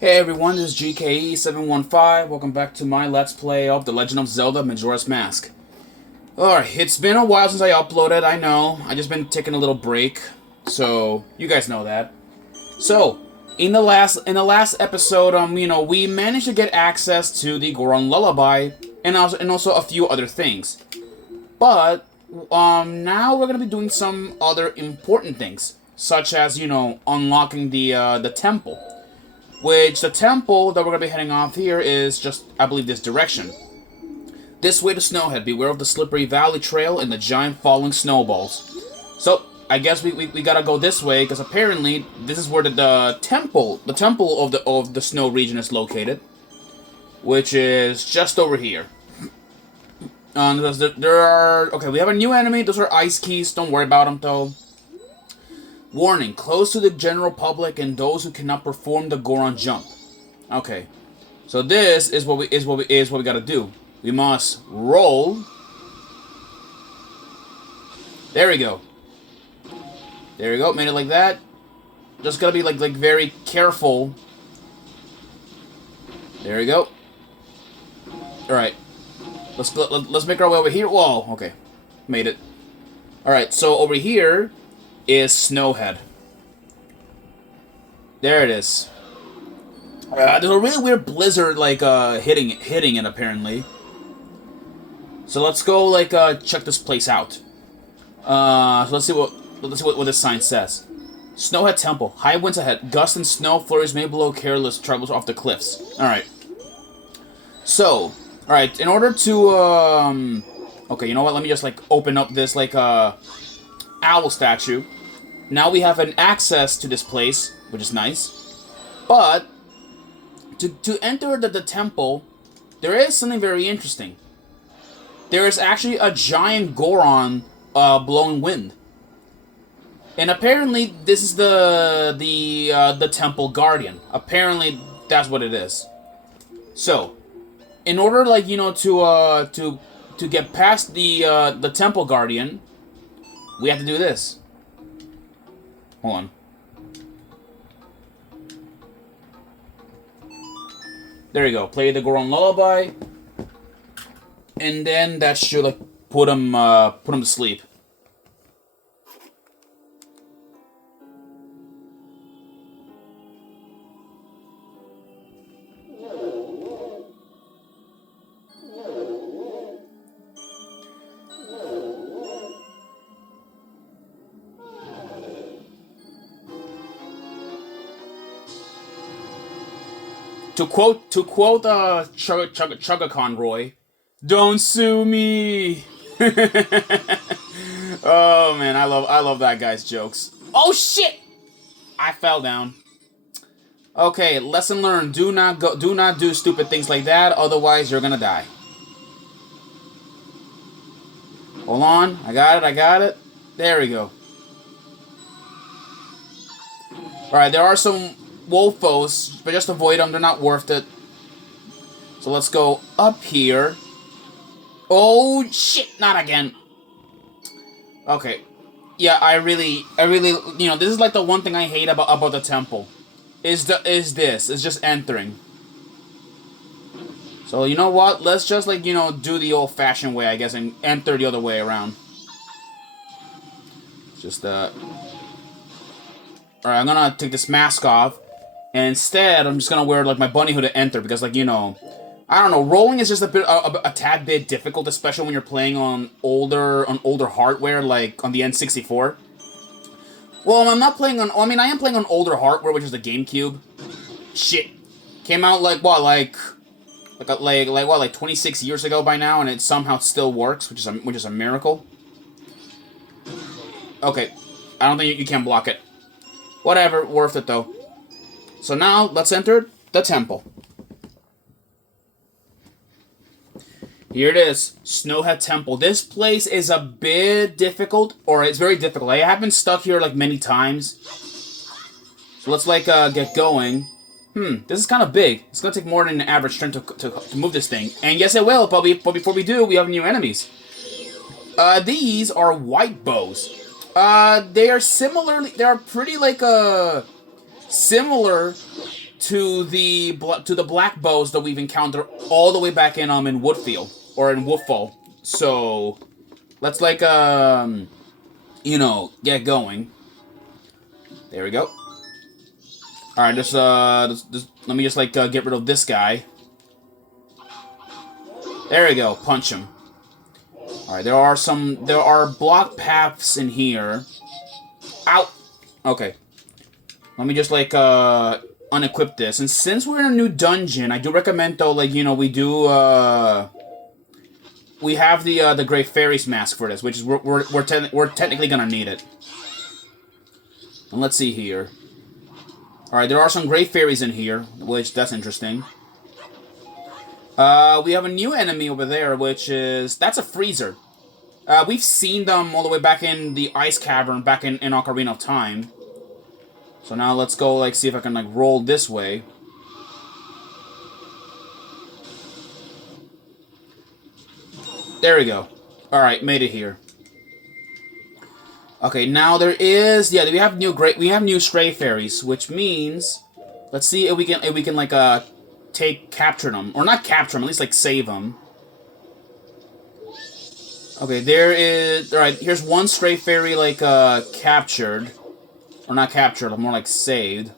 Hey everyone, this is GKE715. Welcome back to my Let's Play of The Legend of Zelda Majora's Mask. Alright, it's been a while since I uploaded, I know. I just been taking a little break, so you guys know that. So, in the last episode, we managed to get access to the Goron Lullaby and also a few other things. But now we're gonna be doing some other important things, such as, unlocking the temple. Which the temple that we're going to be heading off here is just, I believe, this direction. This way to Snowhead. Beware of the slippery valley trail and the giant falling snowballs. So, I guess we gotta go this way, because apparently this is where the temple of the snow region is located. Which is just over here. Okay, we have a new enemy. Those are ice keys. Don't worry about them, though. Warning, closed to the general public and those who cannot perform the Goron jump. Okay. So this is what we gotta do. We must roll. There we go. There we go, made it like that. Just gotta be like very careful. There we go. Alright. Let's make our way over here. Whoa, okay. Made it. Alright, so over here is Snowhead. There it is. There's a really weird blizzard, hitting it apparently. So let's go, check this place out. So let's see what this sign says. Snowhead Temple. High winds ahead. Gusts and snow flurries may blow careless travelers off the cliffs. Alright. So, alright, in order to, okay, you know what? Let me just, open up this, owl statue. Now we have an access to this place, which is nice. But to enter the temple, there is something very interesting. There is actually a giant Goron blowing wind. And apparently this is the temple guardian. Apparently that's what it is. So, in order to get past the temple guardian, we have to do this. Hold on. There you go. Play the Goron Lullaby. And then that should put him to sleep. To quote Chugga Conroy, "Don't sue me." Oh man, I love that guy's jokes. Oh shit! I fell down. Okay, lesson learned: do not do stupid things like that, otherwise you're gonna die. Hold on, I got it. There we go. Alright, there are some wolfos, but just avoid them, they're not worth it. So let's go up here. Oh shit, not again. Okay. Yeah, I really, this is the one thing I hate about the temple. Is just entering. So you know what? Let's just do the old-fashioned way, I guess, and enter the other way around. Just Alright, I'm gonna take this mask off. And instead, I'm just gonna wear my bunny hood to enter because I don't know, rolling is just a tad bit difficult, especially when you're playing on older hardware on the N64. Well, I'm not playing on. I mean, I am playing on older hardware, which is the GameCube. Shit, came out 26 years ago by now, and it somehow still works, which is a miracle. Okay, I don't think you can block it. Whatever, worth it though. So now, let's enter the temple. Here it is, Snowhead Temple. This place is a bit difficult, or it's very difficult. I have been stuck here many times. So let's get going. This is kind of big. It's gonna take more than an average turn to move this thing. And yes, it will, but before we do, we have new enemies. These are white bows. They are pretty similar to the black bows that we've encountered all the way back in Woodfield or in Woodfall. So let's like you know, get going. There we go. All right, just let me just like get rid of this guy. There we go. Punch him. All right, there are block paths in here. Ow. Okay. Let me just like unequip this. And since we're in a new dungeon, I do recommend though, like, you know, we have the Great Fairy's mask for this, which is we're technically gonna need it. And let's see here. All right, there are some Great Fairies in here, which that's interesting. We have a new enemy over there, which is that's a freezer. We've seen them all the way back in the Ice Cavern, back in Ocarina of Time. So now let's go, like, see if I can, like, roll this way. There we go. Alright, made it here. Okay, now there is... Yeah, we have new Stray Fairies, which means... Let's see if we can like, capture them. Or not capture them, at least, like, save them. Okay, there is... Alright, here's one Stray Fairy, like, captured. Or not captured, more like saved.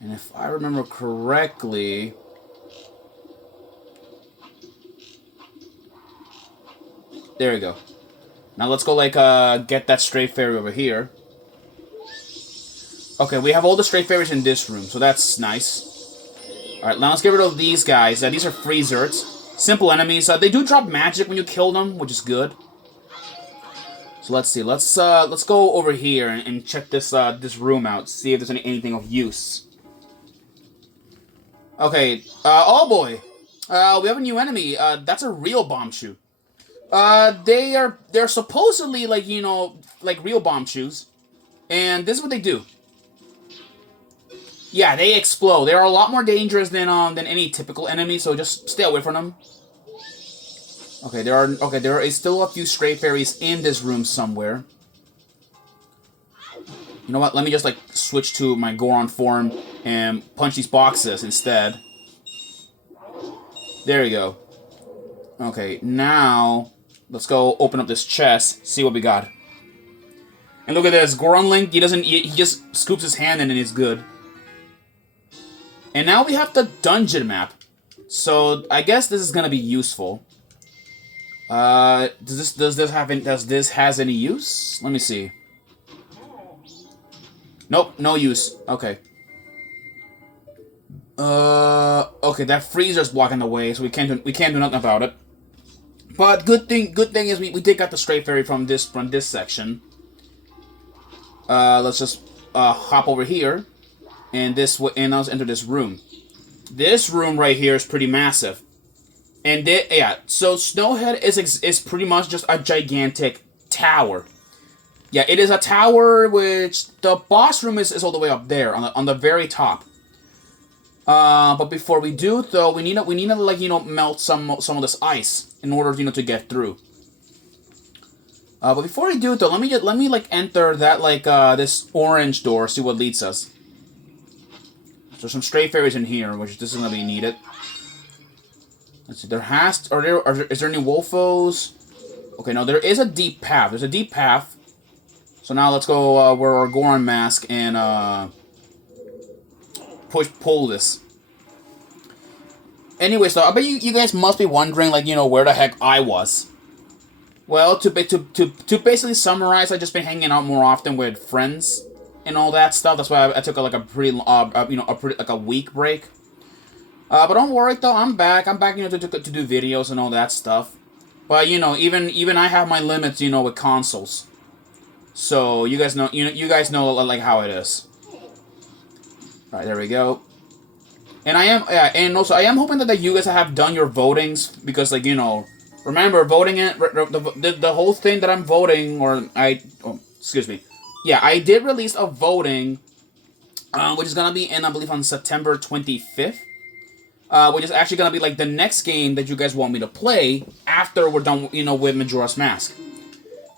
And if I remember correctly... There we go. Now let's go, like, get that Stray Fairy over here. Okay, we have all the Stray Fairies in this room, so that's nice. Alright, now let's get rid of these guys. These are freezers. Simple enemies. They do drop magic when you kill them, which is good. So let's see. Let's go over here and check this this room out. See if there's anything of use. Okay. Oh boy. We have a new enemy. That's a real bombchu. They're supposedly like, you know, like real bombchus, and this is what they do. Yeah, they explode. They're a lot more dangerous than any typical enemy. So just stay away from them. Okay, there is still a few Stray Fairies in this room somewhere. You know what? Let me just, like, switch to my Goron form and punch these boxes instead. There you go. Okay, now let's go open up this chest, see what we got. And look at this, Goron Link, he just scoops his hand in and it's good. And now we have the dungeon map. So I guess this is gonna be useful. Does this has any use? Let me see. Nope, no use. Okay. Okay, that freezer's blocking the way, so we can't do nothing about it. But good thing is we did get the Stray Fairy from this section. Let's just hop over here, and now let's enter this room. This room right here is pretty massive. And yeah, so Snowhead is pretty much just a gigantic tower. Yeah, it is a tower which the boss room is all the way up there on the very top. But before we do though, we need to like, you know, melt some of this ice in order, you know, to get through. But before we do though, let me like enter that like this orange door, see what leads us. There's some Stray Fairies in here, which this is gonna be needed. Let's see, is there any Wolfos? Okay, no, there is a deep path. There's a deep path. So now let's go wear our Goron mask and pull this. Anyway, so I bet you guys must be wondering, like, you know, where the heck I was. Well, to basically summarize, I've just been hanging out more often with friends and all that stuff. That's why I took like a pretty like a week break. But don't worry though, I'm back. I'm back, you know, to do videos and all that stuff. But you know, even I have my limits, you know, with consoles. So you guys know, you guys know like how it is. All right, there we go. And and also I am hoping that you guys have done your votings, because, like, you know, remember voting it the whole thing that I'm voting, or excuse me. Yeah, I did release a voting, which is gonna be in, I believe, on September 25th. Which is actually gonna be like the next game that you guys want me to play after we're done, you know, with Majora's Mask.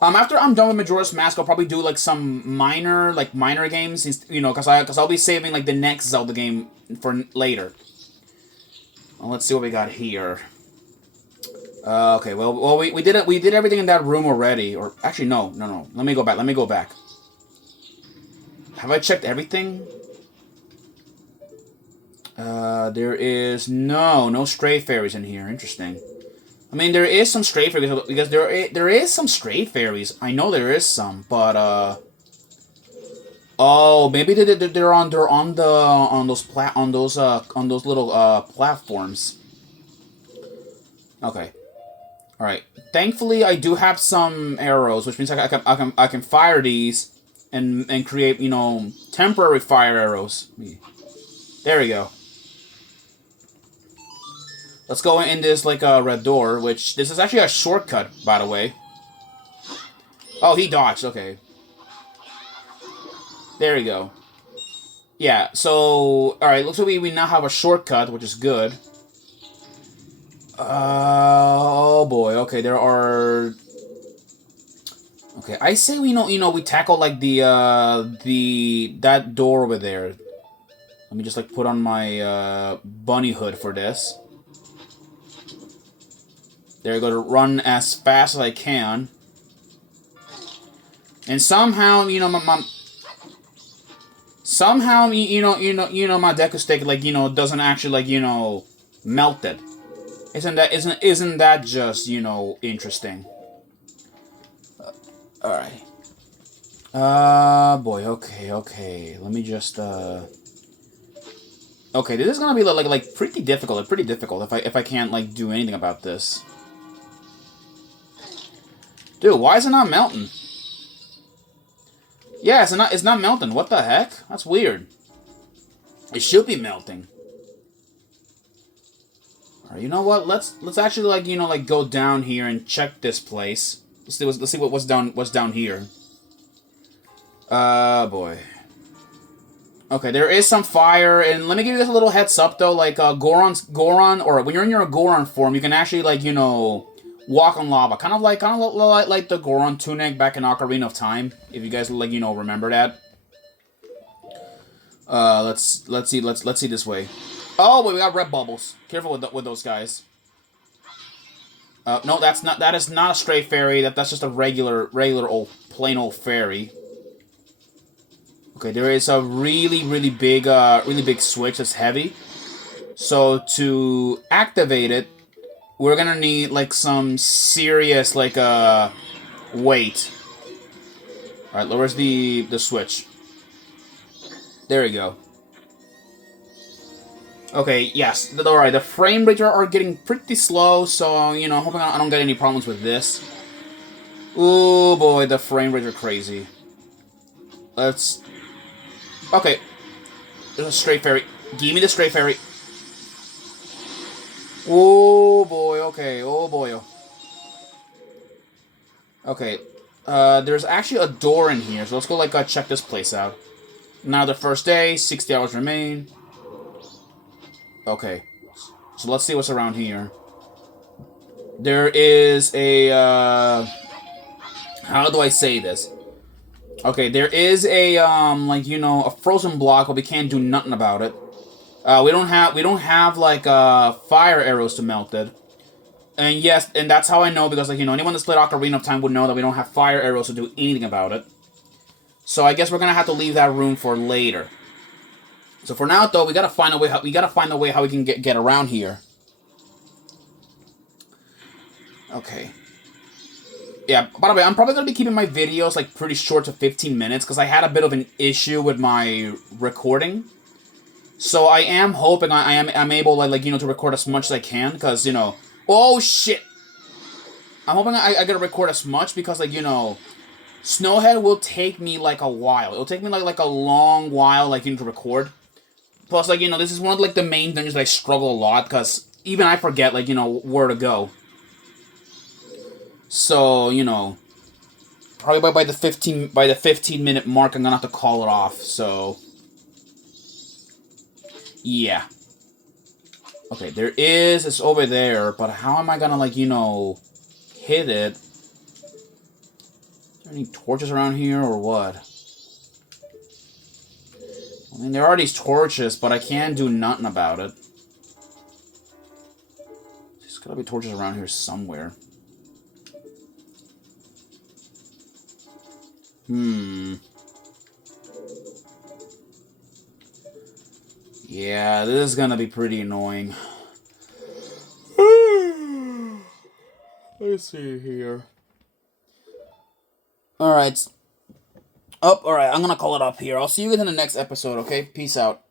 After I'm done with Majora's Mask, I'll probably do like some minor games, you know, because I'll be saving like the next Zelda game for later. Well, let's see what we got here. Okay, well, we did it. We did everything in that room already. Or actually, no. Let me go back. Let me go back. Have I checked everything? There is no stray fairies in here. Interesting. I mean, there is some stray fairies because there is some stray fairies. I know there is some, but oh, maybe they're on those little platforms. Okay. All right. Thankfully, I do have some arrows, which means I can fire these and create, you know, temporary fire arrows. There we go. Let's go in this, like, red door, which... This is actually a shortcut, by the way. Oh, he dodged. Okay. There we go. Yeah, so... Alright, looks like we now have a shortcut, which is good. Oh, boy. Okay, there are... Okay, I say we tackle, like, that door over there. Let me just, like, put on my, bunny hood for this. There you go, to run as fast as I can. And somehow, you know, somehow, you know, my Deku Stick, like, you know, doesn't actually, like, you know, melt it. Isn't that just, you know, interesting? Alright. Boy, okay. Let me just, Okay, this is gonna be, like, pretty difficult if I can't, like, do anything about this. Dude, why is it not melting? Yeah, it's not melting. What the heck? That's weird. It should be melting. Alright, you know what? Let's actually, like, you know, like, go down here and check this place. Let's see what's down here. Boy. Okay, there is some fire, and let me give you guys a little heads up though. Like, Goron, or when you're in your Goron form, you can actually, like, you know, walk on lava, kind of like the Goron tunic back in Ocarina of Time. If you guys, like, you know, remember that. Let's see this way. Oh wait, we got red bubbles. Careful with those guys. No, that is not a stray fairy. That's just a regular old plain old fairy. Okay, there is a really big switch that's heavy. So to activate it, we're gonna need, like, some serious, like, weight. Alright, where's the switch? There we go. Okay, yes. Alright, the frame rates are getting pretty slow, so, you know, hoping I don't get any problems with this. Ooh, boy, the frame rates are crazy. Let's... Okay. There's a stray fairy. Give me the stray fairy. Oh boy, okay, oh boy. Okay, there's actually a door in here, so let's go, like, check this place out. Now the first day, 60 hours remain. Okay, so let's see what's around here. There is a, how do I say this? Okay, there is a, like, you know, a frozen block, but we can't do nothing about it. We don't have like fire arrows to melt it. And yes, and that's how I know, because, like, you know, anyone that's played Ocarina of Time would know that we don't have fire arrows to do anything about it. So I guess we're gonna have to leave that room for later. So for now, though, we gotta find a way how we can get around here. Okay. Yeah, by the way, I'm probably gonna be keeping my videos, like, pretty short to 15 minutes, because I had a bit of an issue with my recording. So I am hoping I'm able, like, you know, to record as much as I can, because, you know... Oh, shit! I'm hoping I get to record as much, because, like, you know, Snowhead will take me, like, a while. It'll take me, like a long while, like, you know, to record. Plus, like, you know, this is one of, like, the main dungeons that I struggle a lot, because even I forget, like, you know, where to go. So, you know, probably by the 15-minute mark, I'm gonna have to call it off, so... Yeah. Okay, it's over there, but how am I gonna, like, you know, hit it? Any torches around here or what? I mean, there are these torches, but I can't do nothing about it. There's gotta be torches around here somewhere. Yeah, this is gonna be pretty annoying. Let's see here. Alright. Alright, I'm gonna call it up here. I'll see you guys in the next episode, okay? Peace out.